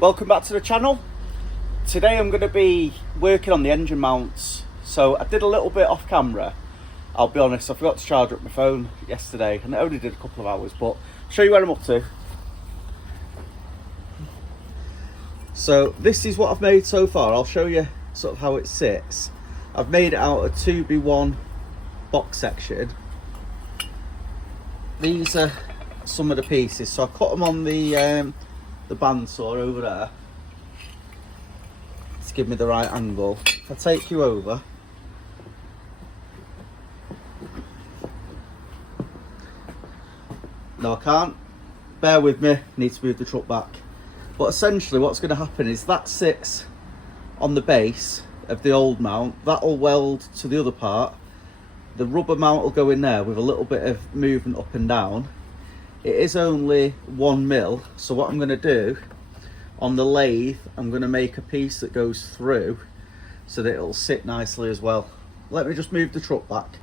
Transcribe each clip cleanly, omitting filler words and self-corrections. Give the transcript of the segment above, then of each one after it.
Welcome back to the channel. Today I'm going to be working on the engine mounts. So I did a little bit off camera. I'll be honest, I forgot to charge up my phone yesterday and I only did a couple of hours, but I'll show you where I'm up to. So this is what I've made so far. I'll show you sort of how it sits. I've made it out of 2x1 box section. These are some of the pieces. So I cut them on the bandsaw over there to give me the right angle. If I take you over, no I can't, bear with me, need to move the truck back. But essentially what's going to happen is that sits on the base of the old mount, that'll weld to the other part, the rubber mount will go in there with a little bit of movement up and down. It is only 1 mil, so what I'm going to do on the lathe, I'm going to make a piece that goes through so that it'll sit nicely as well. Let me just move the truck back.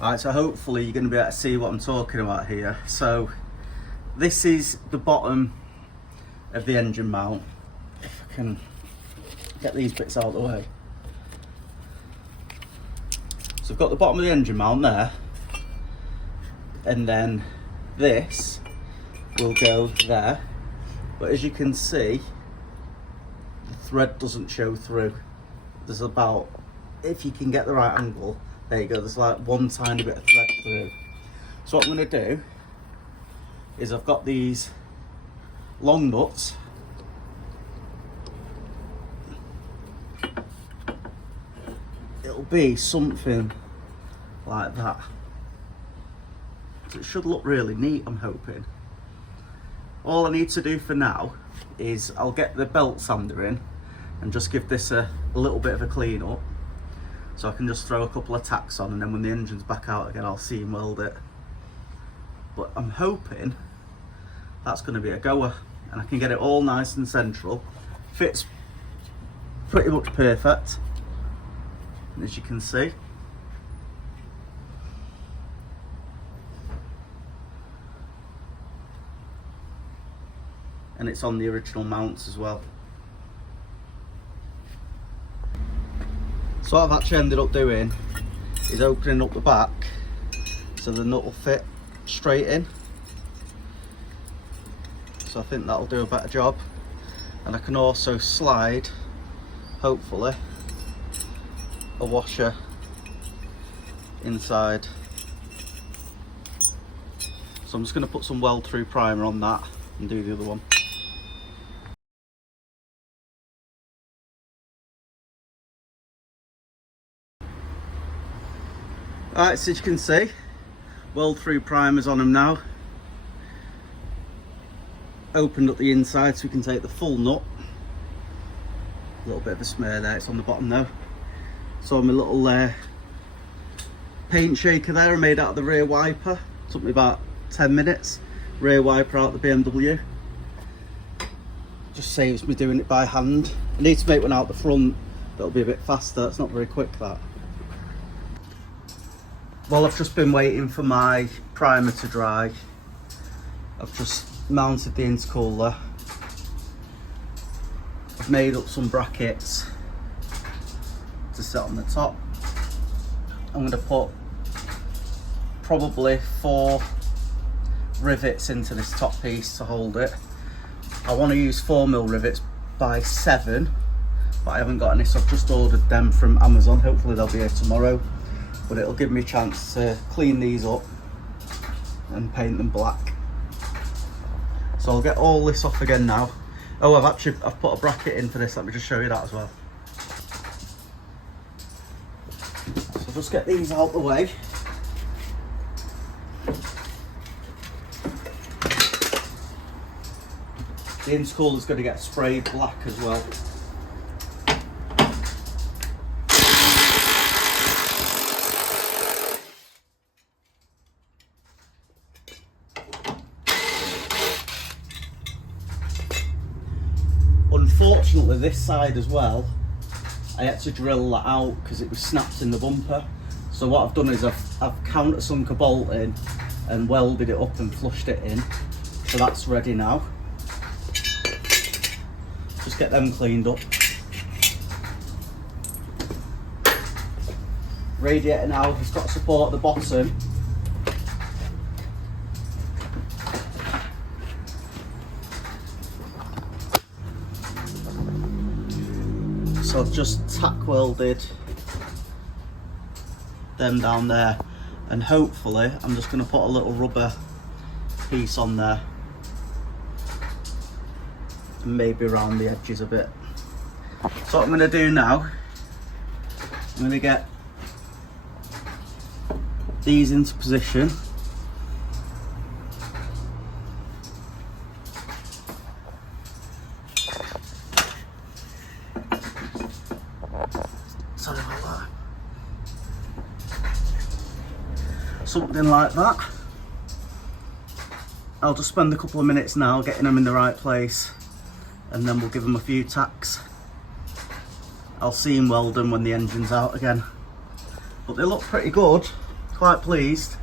Alright, so hopefully you're going to be able to see what I'm talking about here. So this is the bottom of the engine mount. If I can get these bits out of the way. So I've got the bottom of the engine mount there, and then this will go there, but as you can see the thread doesn't show through. There's about, if you can get the right angle, there you go, there's like one tiny bit of thread through. So what I'm going to do is I've got these long nuts, it'll be something like that. So it should look really neat, I'm hoping. All I need to do for now is I'll get the belt sander in and just give this a little bit of a clean up, so I can just throw a couple of tacks on, and then when the engine's back out again I'll seam weld it. But I'm hoping that's going to be a goer and I can get it all nice and central. Fits pretty much perfect, and as you can see, and it's on the original mounts as well. So what I've actually ended up doing is opening up the back so the nut will fit straight in. So I think that'll do a better job, and I can also slide, hopefully, a washer inside. So I'm just going to put some weld through primer on that and do the other one. Alright, so as you can see, weld through primers on them now. Opened up the inside so we can take the full nut. A little bit of a smear there, it's on the bottom now. So my little paint shaker there I made out of the rear wiper. Took me about 10 minutes. Rear wiper out of the BMW. Just saves me doing it by hand. I need to make one out the front that'll be a bit faster, it's not very quick that. Well, I've just been waiting for my primer to dry. I've just mounted the intercooler. I've made up some brackets to sit on the top. I'm going to put probably 4 rivets into this top piece to hold it. I want to use 4mm rivets by 7, but I haven't got any, so I've just ordered them from Amazon. Hopefully they'll be here tomorrow, but it'll give me a chance to clean these up and paint them black. So I'll get all this off again now. Oh, I've put a bracket in for this. Let me just show you that as well. So just get these out the way. The intercooler's going to get sprayed black as well. Unfortunately this side as well, I had to drill that out because it was snapped in the bumper. So what I've done is I've countersunk a bolt in and welded it up and flushed it in. So that's ready now. just get them cleaned up. Radiator now has got to support the bottom. So I've just tack welded them down there, and hopefully I'm just going to put a little rubber piece on there and maybe around the edges a bit. So what I'm going to do now, I'm going to get these into position. Sorry about that. Something like that. I'll just spend a couple of minutes now getting them in the right place, and then we'll give them a few tacks. I'll seam weld them when the engine's out again. But they look pretty good, quite pleased.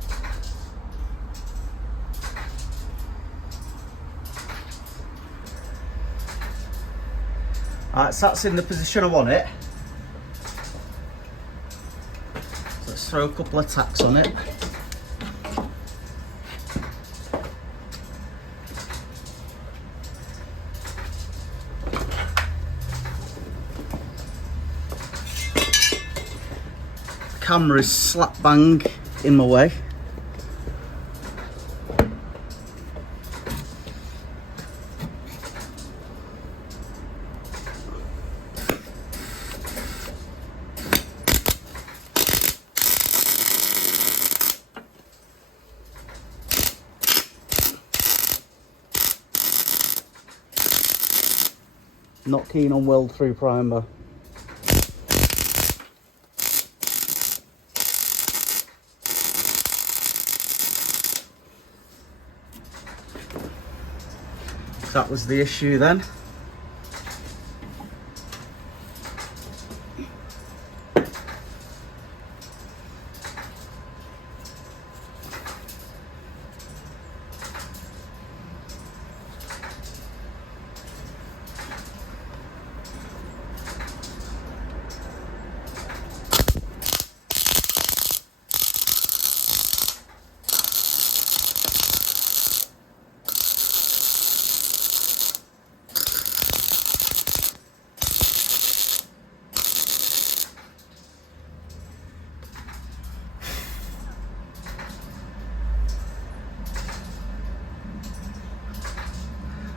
Alright, so that's in the position I want it. Let's throw a couple of tacks on it. Camera is slap bang in my way. Not keen on weld through primer. That was the issue then.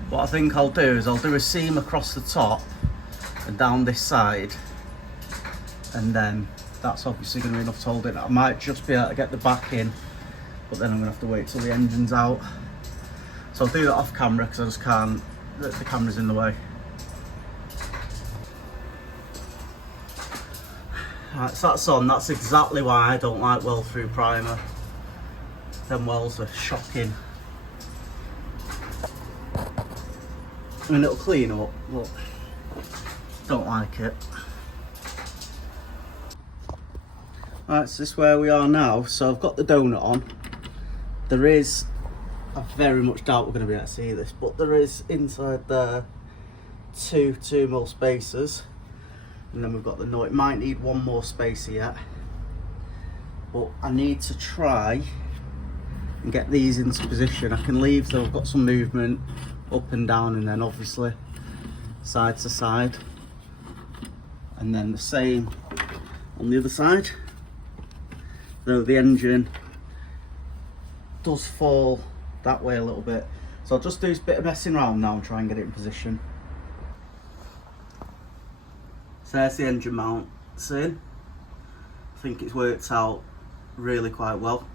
What I think I'll do is I'll do a seam across the top and down this side, and then that's obviously going to be enough to hold it. I might just be able to get the back in, but then I'm going to have to wait till the engine's out. So I'll do that off camera because I just can't, the camera's in the way. Alright, so that's on. That's exactly why I don't like weld through primer. Them welds are shocking. I mean, it'll clean up, but don't like it. Alright, so this is where we are now. So I've got the donut on. There is, I very much doubt we're going to be able to see this, but there is inside there two 2mm spacers. And then we've got the nut. It might need one more spacer yet. But I need to try and get these into position. I can leave so I've got some movement up and down, and then obviously side to side, and then the same on the other side, though the engine does fall that way a little bit. So I'll just do a bit of messing around now and try and get it in position. So there's the engine mount. It's in. I think it's worked out really quite well,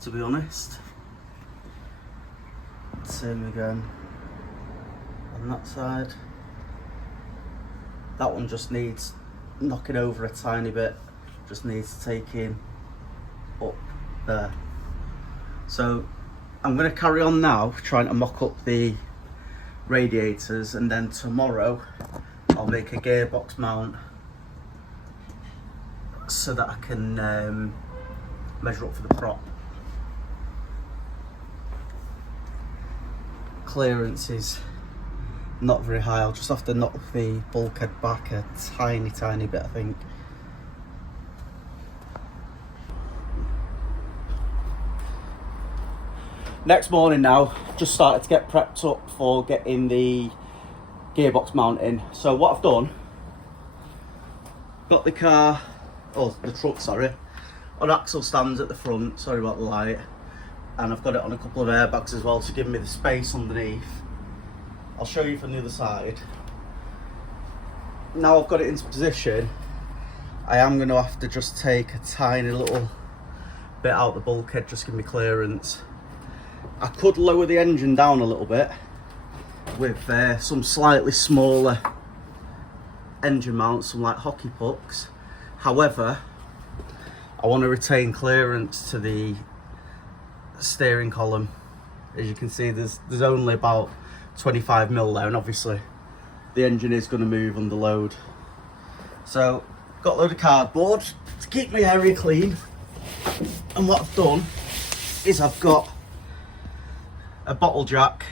to be honest. Same again on that side. That one just needs knocking over a tiny bit, just needs taking up there. So I'm going to carry on now trying to mock up the radiators, and then tomorrow I'll make a gearbox mount so that I can measure up for the prop. Clearance is not very high. I'll just have to knock the bulkhead back a tiny bit, I think. Next morning now, just started to get prepped up for getting the gearbox mount in. So what I've done, got the car, oh the truck sorry, on axle stands at the front, sorry about the light, and I've got it on a couple of airbags as well to give me the space underneath. I'll show you from the other side. Now I've got it into position, I am going to have to just take a tiny little bit out the bulkhead, just give me clearance. I could lower the engine down a little bit with some slightly smaller engine mounts, some like hockey pucks. However, I want to retain clearance to the steering column. As you can see, there's only about 25mm there, and obviously the engine is going to move under load. So got a load of cardboard to keep my area clean, and what I've done is I've got a bottle jack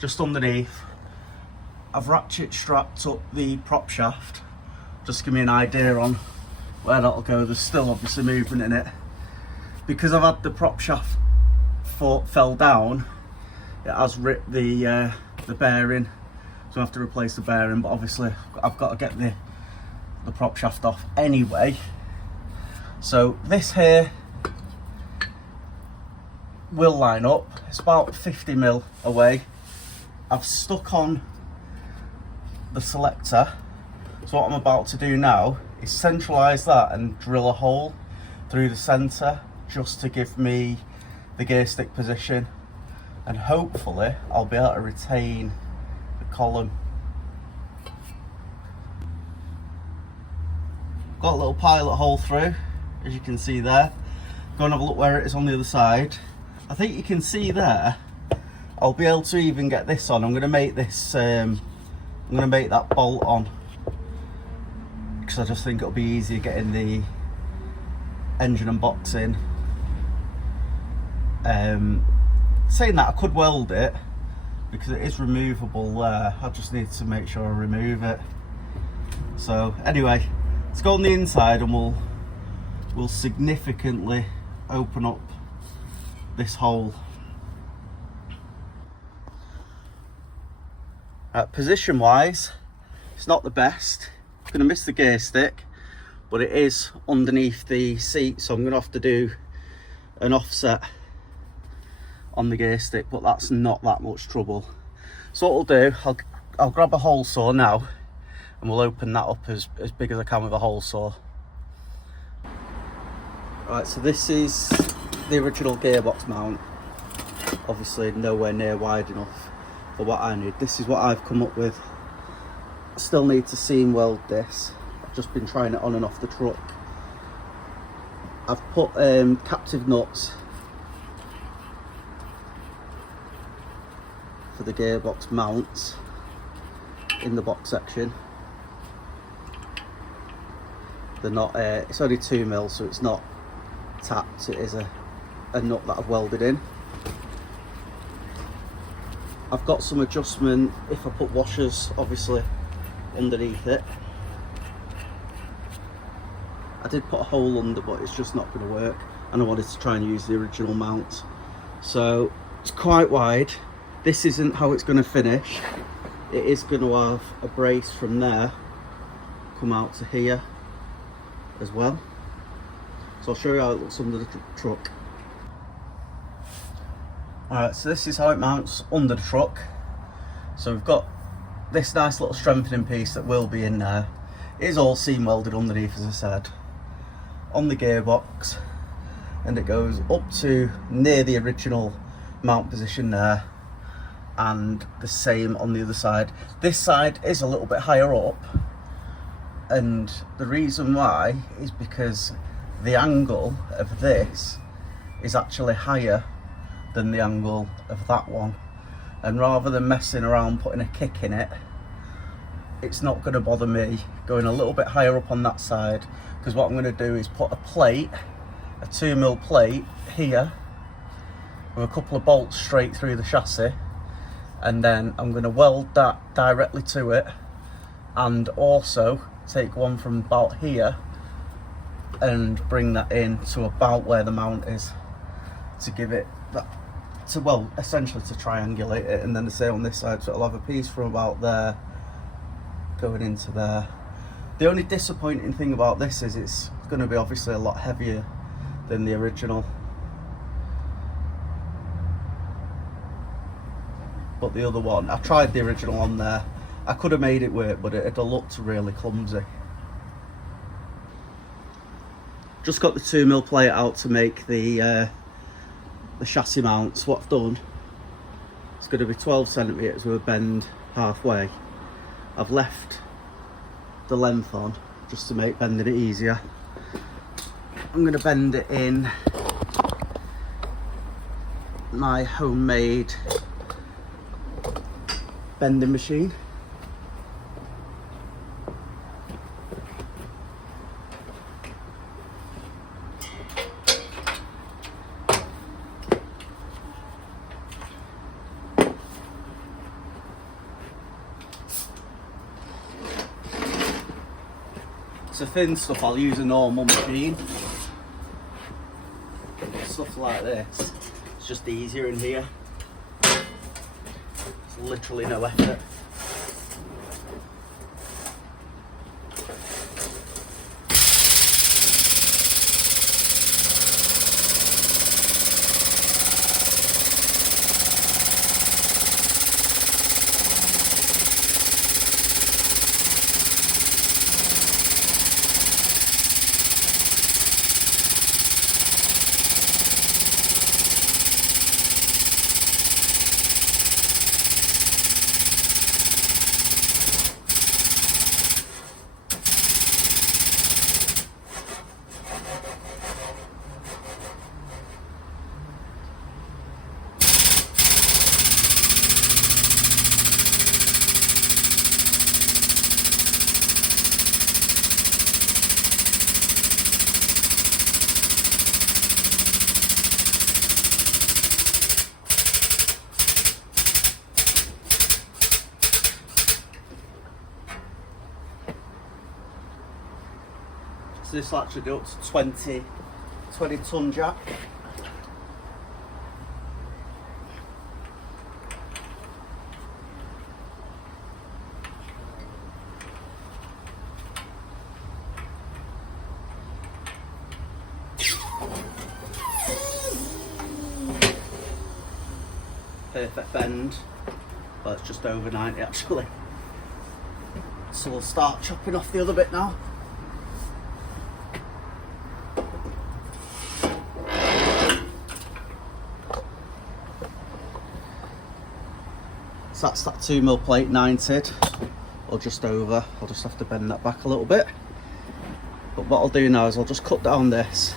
just underneath. I've ratchet strapped up the prop shaft just to give me an idea on where that'll go. There's still obviously movement in it. Because I've had the prop shaft fell down, it has ripped the bearing, so I have to replace the bearing, but obviously I've got to get the prop shaft off anyway. So this here will line up. It's about 50mm away. I've stuck on the selector, so what I'm about to do now is centralise that and drill a hole through the centre just to give me the gear stick position, and hopefully I'll be able to retain the column. Got a little pilot hole through, as you can see there. Go and have a look where it is on the other side. I think you can see there, I'll be able to even get this on. I'm going to make this, I'm going to make that bolt on, because I just think it'll be easier getting the engine and box in. Saying that, I could weld it because it is removable there. I just need to make sure I remove it. So anyway, let's go on the inside and we'll significantly open up this hole. Position wise, it's not the best. I'm going to miss the gear stick, but it is underneath the seat, so I'm going to have to do an offset on the gear stick, but that's not that much trouble. So what we'll do, I'll grab a hole saw now and we'll open that up as big as I can with a hole saw. Right, so this is the original gearbox mount. Obviously nowhere near wide enough for what I need. This is what I've come up with. I still need to seam weld this. I've just been trying it on and off the truck. I've put captive nuts for the gearbox mounts in the box section. They're not, it's only 2mm, so it's not tapped, it is a nut that I've welded in. I've got some adjustment if I put washers obviously underneath it. I did put a hole under, but it's just not going to work, and I wanted to try and use the original mount. So it's quite wide. This isn't how it's going to finish. It is going to have a brace from there come out to here as well. So I'll show you how it looks under the truck. Alright, so this is how it mounts under the truck. So we've got this nice little strengthening piece that will be in there. It is all seam welded underneath, as I said, on the gearbox, and it goes up to near the original mount position there, and the same on the other side. This side is a little bit higher up, and the reason why is because the angle of this is actually higher than the angle of that one, and rather than messing around putting a kick in it, it's not going to bother me going a little bit higher up on that side, because what I'm going to do is put a plate, a 2mm plate here with a couple of bolts straight through the chassis, and then I'm going to weld that directly to it, and also take one from about here and bring that in to about where the mount is, to give it that, to, well, essentially to triangulate it. And then the same on this side, so it'll have a piece from about there going into there. The only disappointing thing about this is it's going to be obviously a lot heavier than the original, but the other one, I tried the original on there, I could have made it work, but it'd have looked really clumsy. Just got the 2mm plate out to make the chassis mounts. What I've done, it's going to be 12 centimetres with a bend halfway. I've left the length on just to make bending it easier. I'm going to bend it in my homemade bending machine. So thin stuff, I'll use a normal machine. Stuff like this, it's just easier in here. It's literally no effort. So this will actually go up to 20 ton jack. Perfect bend, but it's just over 90 actually. So we'll start chopping off the other bit now. So that's that 2mm plate 90'd, or just over. I'll just have to bend that back a little bit. But what I'll do now is I'll just cut down this.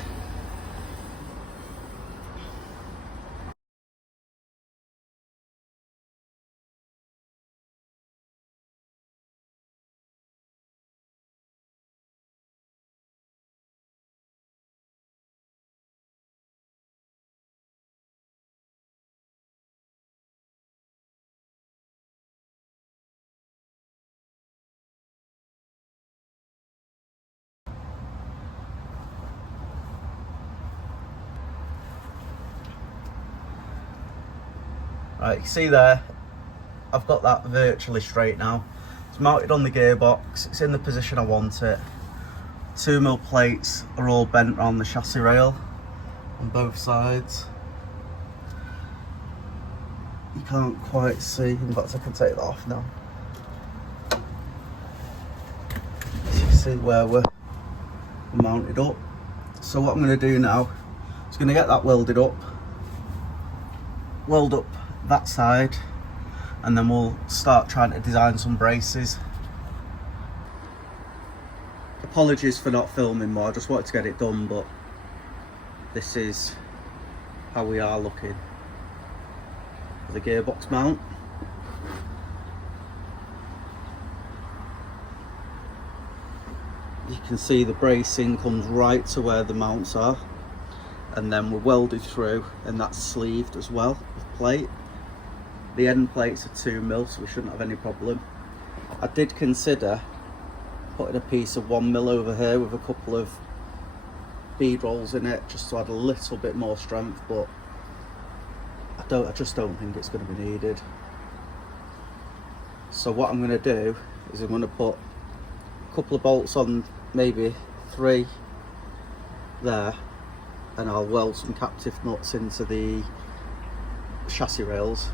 Right, you see there, I've got that virtually straight now. It's mounted on the gearbox, it's in the position I want it. 2mm plates are all bent around the chassis rail on both sides. You can't quite see, in fact I can take that off now. So you see where we're mounted up. So what I'm going to do now is going to get that welded up, weld up that side, and then we'll start trying to design some braces. Apologies for not filming more, I just wanted to get it done, but this is how we are looking for the gearbox mount. You can see the bracing comes right to where the mounts are, and then we're welded through, and that's sleeved as well with plate. The end plates are 2mm, so we shouldn't have any problem. I did consider putting a piece of 1mm over here with a couple of bead rolls in it, just to add a little bit more strength, but I just don't think it's going to be needed. So what I'm going to do is I'm going to put a couple of bolts on, maybe 3 there, and I'll weld some captive nuts into the chassis rails,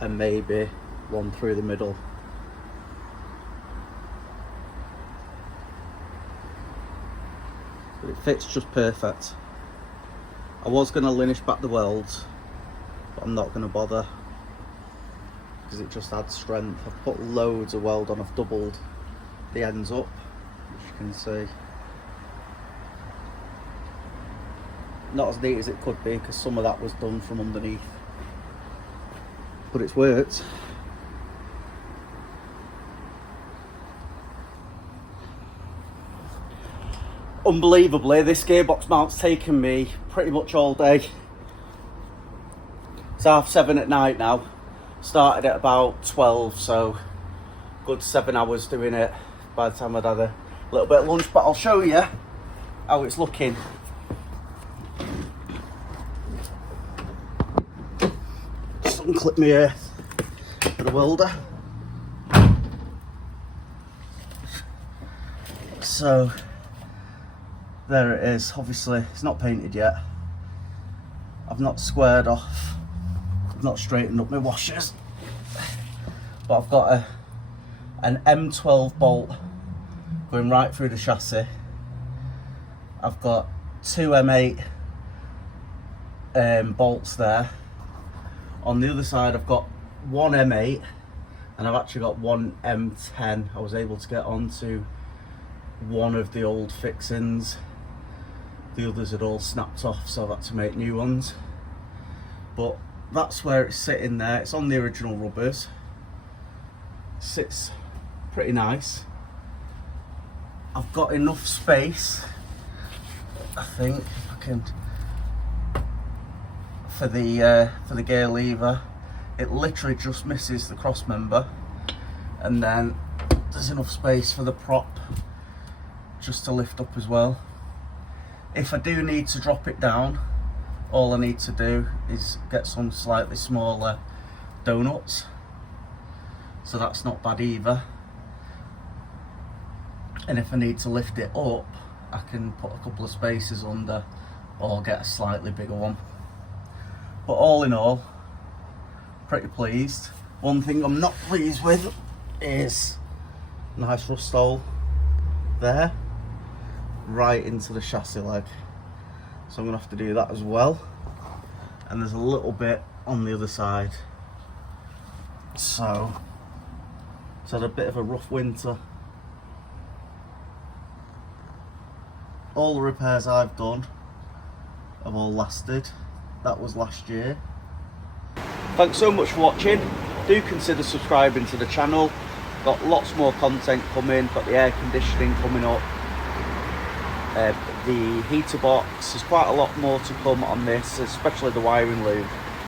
and maybe 1 through the middle. But it fits just perfect. I was going to linish back the welds, but I'm not going to bother, because it just adds strength. I've put loads of weld on, I've doubled the ends up, as you can see. Not as neat as it could be, because some of that was done from underneath, but it's worked. Unbelievably, this gearbox mount's taken me pretty much all day. It's 7:30 at night now. Started at about 12, so good 7 hours doing it by the time I'd had a little bit of lunch, but I'll show you how it's looking. Just unclip me here for the welder. So there it is. Obviously it's not painted yet. I've not squared off, I've not straightened up my washers, but I've got an M12 bolt going right through the chassis. I've got 2 M8 bolts there. On the other side I've got 1 M8, and I've actually got 1 M10. I was able to get onto one of the old fixings. The others had all snapped off, so I've had to make new ones. But that's where it's sitting there. It's on the original rubbers. Sits pretty nice. I've got enough space, I think, if I can, for the gear lever. It literally just misses the cross member, and then there's enough space for the prop just to lift up as well. If I do need to drop it down, all I need to do is get some slightly smaller donuts, so that's not bad either. And if I need to lift it up, I can put a couple of spaces under or get a slightly bigger one. But all in all, pretty pleased. One thing I'm not pleased with is nice rust hole there, right into the chassis leg, so I'm gonna have to do that as well. And there's a little bit on the other side, so it's had a bit of a rough winter. All the repairs I've done have all lasted. That was last year. Thanks so much for watching. Do consider subscribing to the channel. Got lots more content coming, got the air conditioning coming up, the heater box. There's quite a lot more to come on this, especially the wiring loom.